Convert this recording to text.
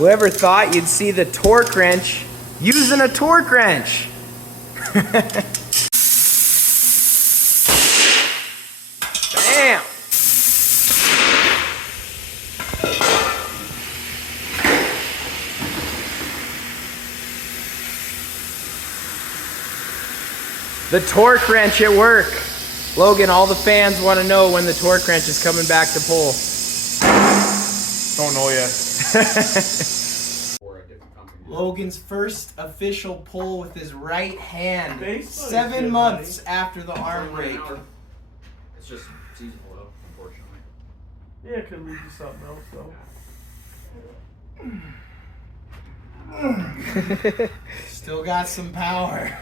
Whoever thought you'd see the torque wrench using a torque wrench? Bam! The torque wrench at work. Logan, all the fans want to know when the torque wrench is coming back to pull. Don't know yet. Logan's first official pull with his right hand. 7 shit, months after the arm break. It's just seasonal though, unfortunately. Yeah, it could lead to something else though. Still got some power.